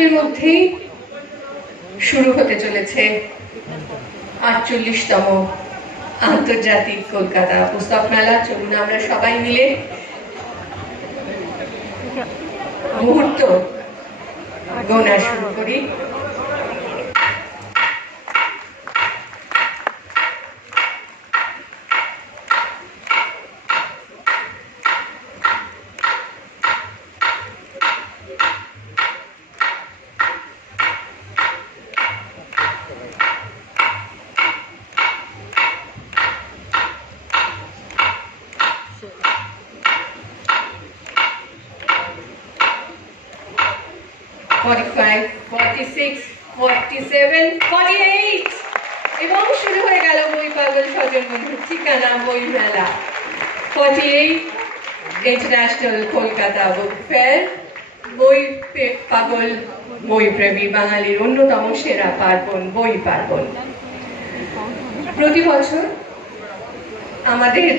কিছুক্ষণের মধ্যেই শুরু হতে চলেছে 48তম আন্তর্জাতিক কলকাতা পুস্তক মেলা। চলুন আমরা সবাই মিলে মুহূর্ত গোনা শুরু করি। এবং শুরু হয়ে গেল বই পাগল সজন বন্ধুর ঠিকানা বই মেলা। 48 ইন্টারন্যাশনাল কলকাতা বুক ফেয়ার। বই পাগল বই প্রেমী বাঙালির অন্যতম সেরা পার্বণ, বই পার্বণ। প্রতি বছর আমাদের